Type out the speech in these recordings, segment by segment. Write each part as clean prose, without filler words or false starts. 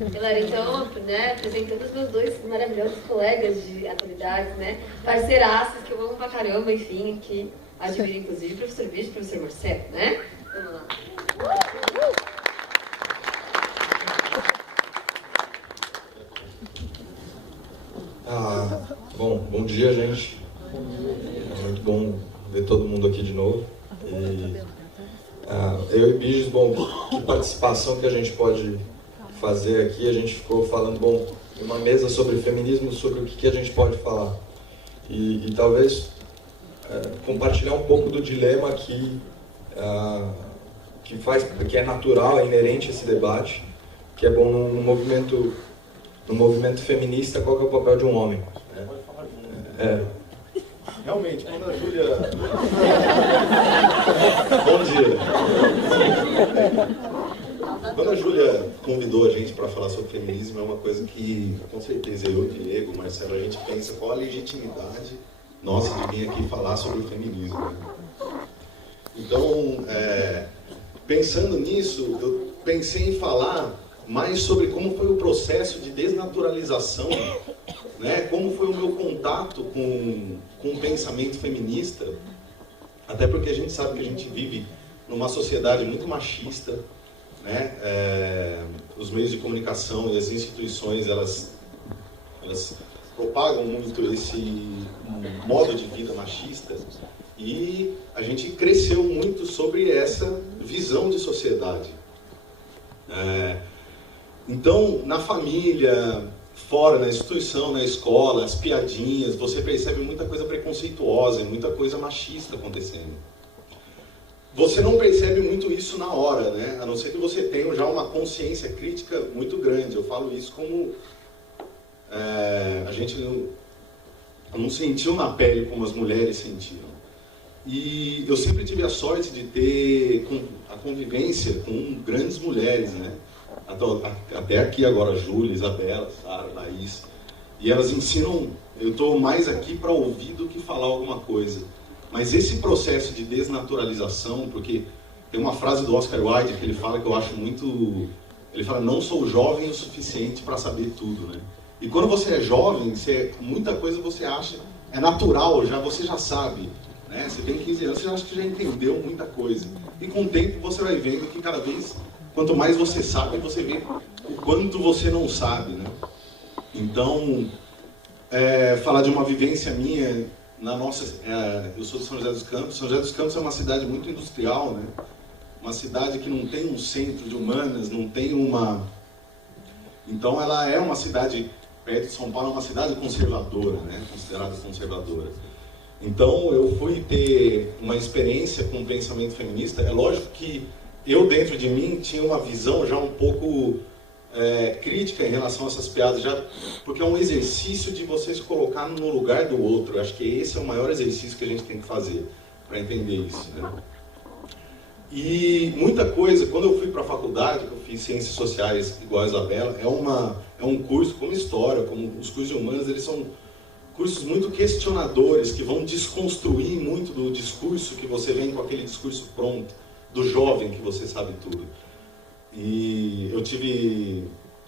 Galera, então, né, apresentando os meus dois maravilhosos colegas de atualidades, né, parceiraços que eu amo pra caramba, enfim, que admiro inclusive o professor Bicho e o professor Marcelo, né? Vamos lá. Bom dia, gente. É muito bom ver todo mundo aqui de novo. Eu e Bijos, que participação que a gente pode fazer aqui? A gente ficou falando, uma mesa sobre feminismo, sobre o que a gente pode falar. E talvez compartilhar um pouco do dilema que é natural, é inerente a esse debate, que é bom no movimento feminista, qual que é o papel de um homem. Pode falar junto. Realmente, quando a Júlia... Bom dia. Quando a Júlia convidou a gente para falar sobre feminismo, é uma coisa que, com certeza, eu, Diego, Marcelo, a gente pensa qual a legitimidade nossa de vir aqui falar sobre o feminismo. Né? Então, pensando nisso, eu pensei em falar mais sobre como foi o processo de desnaturalização, né? Como foi o meu contato com o pensamento feminista, até porque a gente sabe que a gente vive numa sociedade muito machista, né? Os meios de comunicação e as instituições, elas propagam muito esse modo de vida machista, e a gente cresceu muito sobre essa visão de sociedade. Então, na família, fora, na instituição, na escola, as piadinhas, você percebe muita coisa preconceituosa e muita coisa machista acontecendo. Você não percebe muito isso na hora, né? A não ser que você tenha já uma consciência crítica muito grande. Eu falo isso como a gente não sentiu na pele como as mulheres sentiram. E eu sempre tive a sorte de ter a convivência com grandes mulheres, né? Até aqui agora, Júlia, Isabela, Sara, Laís. E elas ensinam, eu estou mais aqui para ouvir do que falar alguma coisa. Mas esse processo de desnaturalização, porque tem uma frase do Oscar Wilde que ele fala que eu acho muito... Ele fala, não sou jovem o suficiente para saber tudo, né? E quando você é jovem, muita coisa você acha, é natural, você já sabe. Né? Você tem 15 anos, você acha que já entendeu muita coisa. E com o tempo você vai vendo que cada vez... Quanto mais você sabe, você vê o quanto você não sabe, né? Então, falar de uma vivência minha, eu sou de São José dos Campos. São José dos Campos é uma cidade muito industrial, né? Uma cidade que não tem um centro de humanas, não tem uma... Então, ela é uma cidade, perto de São Paulo, é uma cidade conservadora, né? Considerada conservadora. Então, eu fui ter uma experiência com o pensamento feminista. É lógico que eu, dentro de mim, tinha uma visão já um pouco crítica em relação a essas piadas, porque é um exercício de você se colocar no lugar do outro. Eu acho que esse é o maior exercício que a gente tem que fazer para entender isso, né? E muita coisa, quando eu fui para a faculdade, que eu fiz Ciências Sociais igual a Isabela, é um curso como História, como os cursos de Humanas, eles são cursos muito questionadores, que vão desconstruir muito do discurso que você vem com aquele discurso pronto, do jovem que você sabe tudo. E eu tive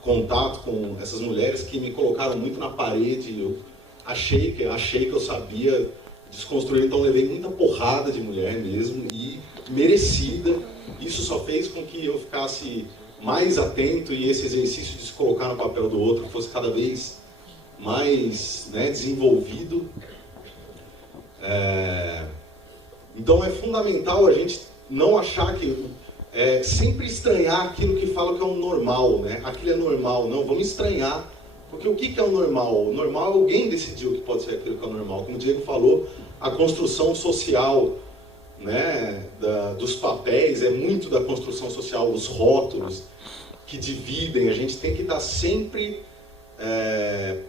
contato com essas mulheres que me colocaram muito na parede. Eu achei que eu sabia desconstruir, então levei muita porrada de mulher mesmo, e merecida. Isso só fez com que eu ficasse mais atento, e esse exercício de se colocar no papel do outro fosse cada vez mais, né, desenvolvido. Então é fundamental a gente não achar que... sempre estranhar aquilo que fala que é o normal, né? Aquilo é normal. Não, vamos estranhar. Porque o que é o normal? O normal é alguém decidiu que pode ser aquilo que é o normal. Como o Diego falou, a construção social, né, dos papéis é muito da construção social, os rótulos que dividem. A gente tem que estar sempre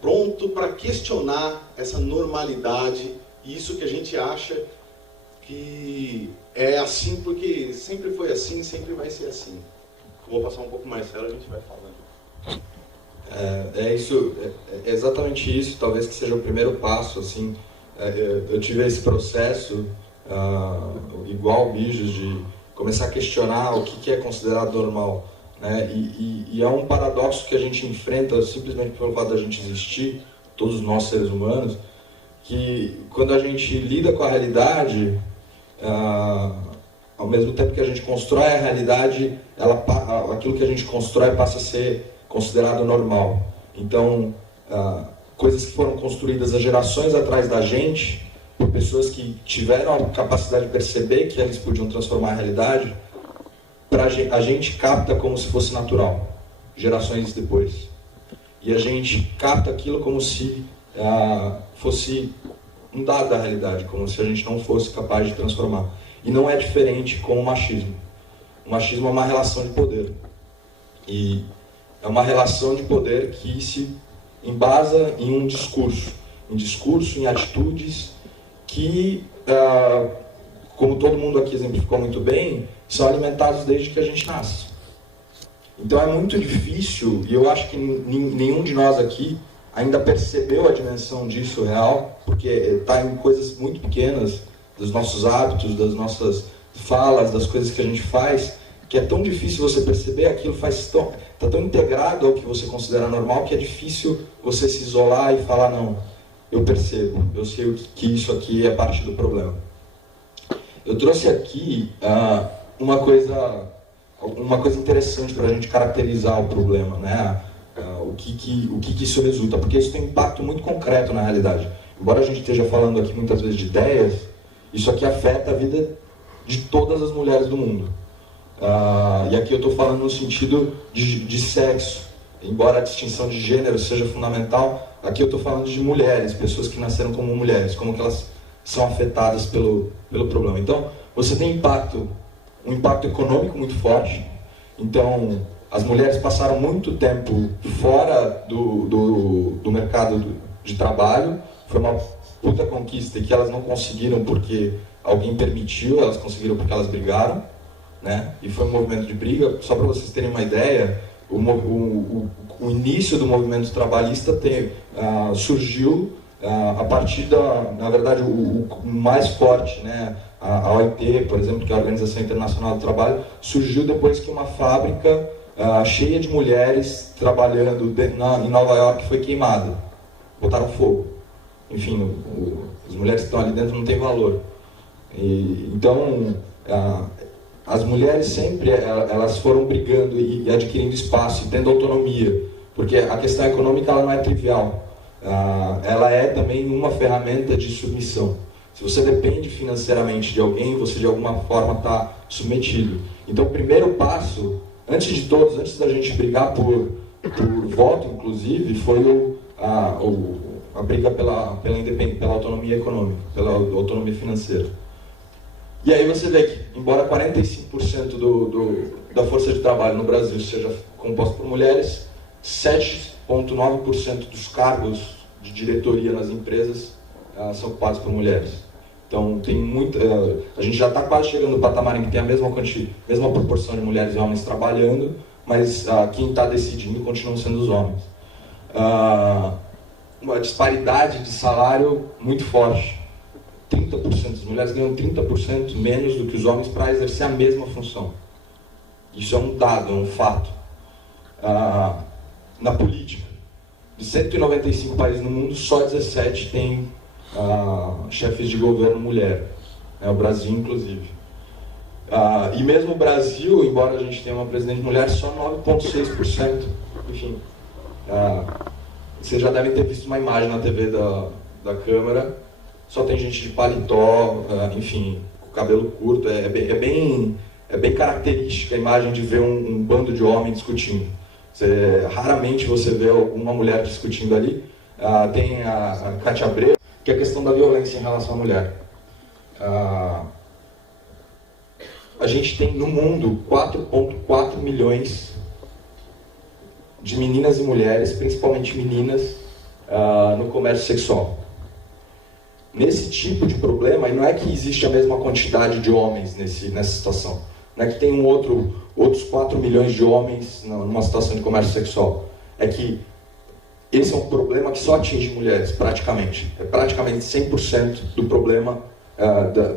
pronto para questionar essa normalidade, isso que a gente acha que é assim porque sempre foi assim, sempre vai ser assim. Vou passar um pouco mais sério, a gente vai falando. É exatamente isso, talvez que seja o primeiro passo, assim. Eu tive esse processo, igual o Bijos, de começar a questionar o que é considerado normal. né? E é um paradoxo que a gente enfrenta simplesmente pelo fato da gente existir, todos nós seres humanos, que quando a gente lida com a realidade, ao mesmo tempo que a gente constrói a realidade, aquilo que a gente constrói passa a ser considerado normal. Então, coisas que foram construídas há gerações atrás da gente, por pessoas que tiveram a capacidade de perceber que eles podiam transformar a realidade, a gente capta como se fosse natural, gerações depois. E a gente capta aquilo como se fosse um dado da realidade, como se a gente não fosse capaz de transformar. E não é diferente com o machismo. O machismo é uma relação de poder. E é uma relação de poder que se embasa em um discurso, em atitudes que, como todo mundo aqui exemplificou muito bem, são alimentados desde que a gente nasce. Então é muito difícil, e eu acho que nenhum de nós aqui ainda percebeu a dimensão disso real, porque está em coisas muito pequenas, dos nossos hábitos, das nossas falas, das coisas que a gente faz, que é tão difícil você perceber, aquilo está tão integrado ao que você considera normal, que é difícil você se isolar e falar, não, eu percebo, eu sei que isso aqui é parte do problema. Eu trouxe aqui uma coisa interessante para a gente caracterizar o problema, né? O que isso resulta, porque isso tem um impacto muito concreto na realidade. Embora a gente esteja falando aqui muitas vezes de ideias, isso aqui afeta a vida de todas as mulheres do mundo. E aqui eu estou falando no sentido de sexo, embora a distinção de gênero seja fundamental, aqui eu estou falando de mulheres, pessoas que nasceram como mulheres, como que elas são afetadas pelo problema. Então, você tem um impacto econômico muito forte. Então, as mulheres passaram muito tempo fora do mercado de trabalho, foi uma puta conquista que elas não conseguiram porque alguém permitiu, elas conseguiram porque elas brigaram, né? E foi um movimento de briga. Só para vocês terem uma ideia, o início do movimento trabalhista surgiu a partir na verdade, o mais forte, né? A OIT, por exemplo, que é a Organização Internacional do Trabalho, surgiu depois que uma fábrica cheia de mulheres trabalhando em Nova York foi queimada. Botaram fogo. Enfim, as mulheres que estão ali dentro não têm valor. Então, as mulheres sempre elas foram brigando e adquirindo espaço e tendo autonomia, porque a questão econômica ela não é trivial. Ela é também uma ferramenta de submissão. Se você depende financeiramente de alguém, você de alguma forma está submetido. Então, o primeiro passo, antes de todos, antes da gente brigar por voto, inclusive, foi a briga pela autonomia econômica, pela autonomia financeira. E aí você vê que, embora 45% da força de trabalho no Brasil seja composta por mulheres, 7,9% dos cargos de diretoria nas empresas são ocupados por mulheres. Então, a gente já está quase chegando no patamar em que tem a mesma proporção de mulheres e homens trabalhando, mas quem está decidindo continuam sendo os homens. Uma disparidade de salário muito forte. 30%, as mulheres ganham 30% menos do que os homens para exercer a mesma função. Isso é um dado, é um fato. Na política, de 195 países no mundo, só 17 têm chefes de governo mulher, o Brasil inclusive. E mesmo o Brasil, embora a gente tenha uma presidente mulher, só 9,6%. Enfim, vocês já devem ter visto uma imagem na TV da Câmara, só tem gente de paletó, enfim, com cabelo curto. É bem característica a imagem de ver um bando de homens discutindo. Raramente você vê uma mulher discutindo ali. Tem a Cátia Abreu, que é a questão da violência em relação à mulher. A gente tem no mundo 4,4 milhões de meninas e mulheres, principalmente meninas, no comércio sexual. Nesse tipo de problema, e não é que existe a mesma quantidade de homens nessa situação, não é que tem outros 4 milhões de homens numa situação de comércio sexual, é que esse é um problema que só atinge mulheres, praticamente. Praticamente 100% do problema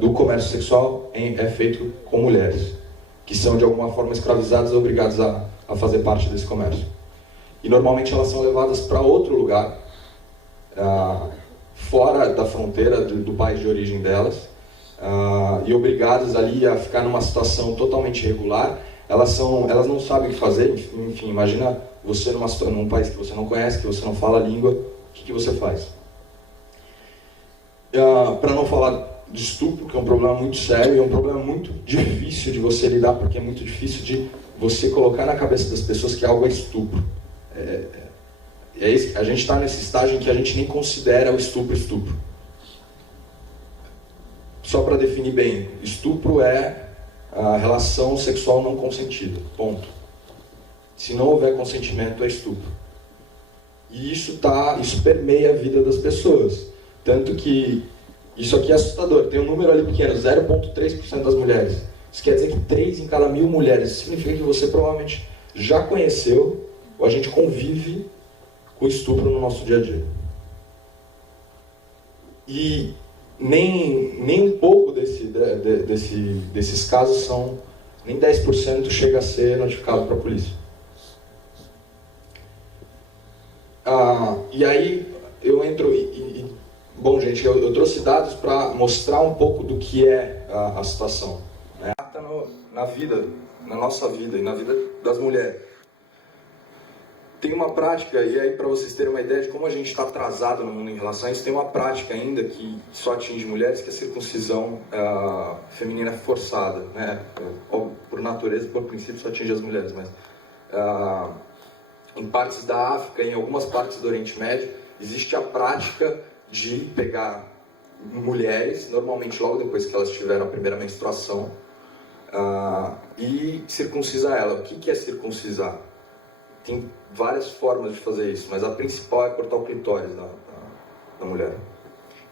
do comércio sexual é feito com mulheres, que são de alguma forma escravizadas e obrigadas a a fazer parte desse comércio. E normalmente elas são levadas para outro lugar, fora da fronteira do país de origem delas, e obrigadas ali a ficar numa situação totalmente irregular. Elas não sabem o que fazer. Enfim, imagina você num país que você não conhece, que você não fala a língua, o que você faz? Para não falar de estupro, que é um problema muito sério e é um problema muito difícil de você lidar, porque é muito difícil de você colocar na cabeça das pessoas que algo é estupro. A gente está nesse estágio em que a gente nem considera o estupro. Só para definir bem, estupro é a relação sexual não consentida, ponto. Se não houver consentimento, é estupro. E isso permeia a vida das pessoas. Tanto que isso aqui é assustador. Tem um número ali pequeno, 0,3% das mulheres. Isso quer dizer que 3 em cada 1000 mulheres. Isso significa que você provavelmente já conheceu, ou a gente convive com estupro no nosso dia a dia. E nem um pouco desses casos nem 10% chega a ser notificado para a polícia. E aí eu entro bom, gente, eu trouxe dados para mostrar um pouco do que é a situação, né? Tá na nossa vida e na vida das mulheres. Tem uma prática, e aí para vocês terem uma ideia de como a gente está atrasado no mundo em relação a isso, tem uma prática ainda que só atinge mulheres, que é a circuncisão feminina forçada, né? Por natureza, por princípio, só atinge as mulheres, mas em partes da África, em algumas partes do Oriente Médio, existe a prática de pegar mulheres, normalmente logo depois que elas tiveram a primeira menstruação, e circuncisar ela. O que é circuncisar? Tem várias formas de fazer isso, mas a principal é cortar o clitóris da mulher.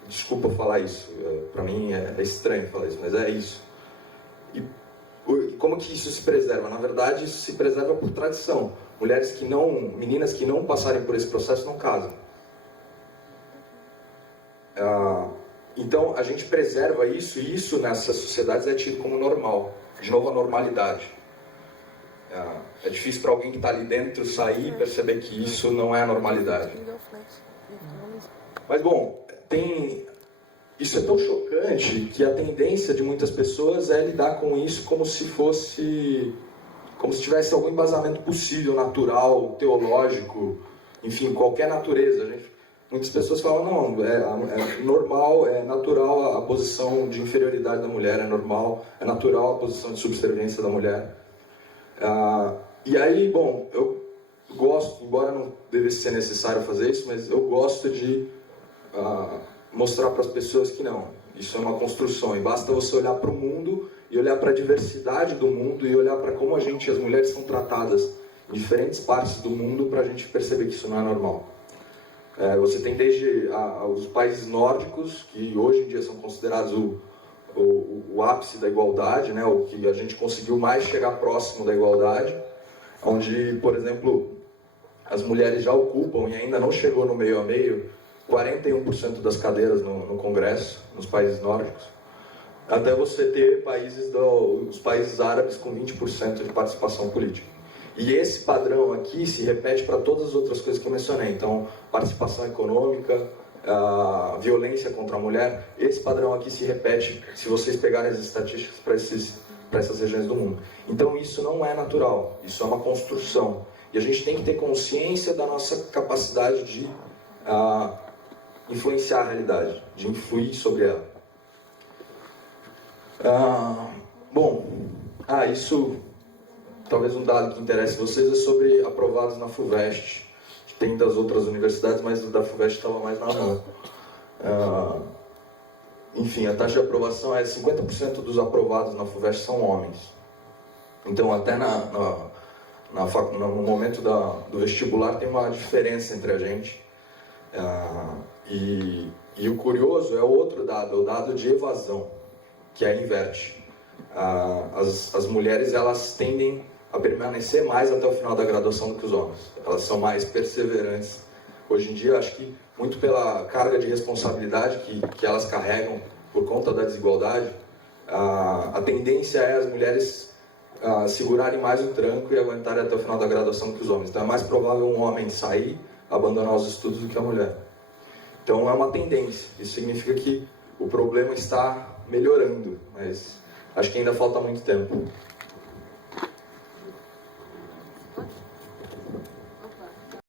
Desculpa falar isso, para mim é estranho falar isso, mas é isso. E como que isso se preserva? Na verdade, isso se preserva por tradição. Meninas que não passarem por esse processo não casam. Então a gente preserva isso, e isso nessas sociedades é tido como normal. De novo, a normalidade. É difícil para alguém que está ali dentro sair e perceber que isso não é a normalidade. Mas bom, isso é tão chocante que a tendência de muitas pessoas é lidar com isso como se tivesse algum embasamento possível, natural, teológico, enfim, qualquer natureza. Muitas pessoas falam, não, é normal, é natural a posição de inferioridade da mulher, é natural a posição de subserviência da mulher. E aí, bom, eu gosto, embora não devesse ser necessário fazer isso, mas eu gosto de mostrar para as pessoas que não, isso é uma construção, e basta você olhar para o mundo e olhar para a diversidade do mundo e olhar para como as mulheres são tratadas em diferentes partes do mundo para a gente perceber que isso não é normal. Você tem desde os países nórdicos, que hoje em dia são considerados o ápice da igualdade, né? O que a gente conseguiu mais chegar próximo da igualdade, onde, por exemplo, as mulheres já ocupam, e ainda não chegou no meio a meio, 41% das cadeiras no Congresso, nos países nórdicos, até você ter os países árabes com 20% de participação política. E esse padrão aqui se repete para todas as outras coisas que eu mencionei. Então, participação econômica, violência contra a mulher, esse padrão aqui se repete se vocês pegarem as estatísticas para essas regiões do mundo. Então, isso não é natural, isso é uma construção. E a gente tem que ter consciência da nossa capacidade de influenciar a realidade, de influir sobre ela. Isso... Talvez um dado que interesse vocês é sobre aprovados na FUVEST, que tem das outras universidades, mas o da FUVEST estava mais na mão. Enfim, a taxa de aprovação é 50% dos aprovados na FUVEST são homens. Então, até no momento do vestibular tem uma diferença entre a gente. E o curioso é o outro dado, o dado de evasão, que é inverte. As mulheres, elas tendem a permanecer mais até o final da graduação do que os homens. Elas são mais perseverantes. Hoje em dia, acho que muito pela carga de responsabilidade que elas carregam por conta da desigualdade, a tendência é as mulheres segurarem mais o tranco e aguentarem até o final da graduação que os homens. Então é mais provável um homem sair, abandonar os estudos do que a mulher. Então é uma tendência. Isso significa que o problema está melhorando, mas acho que ainda falta muito tempo.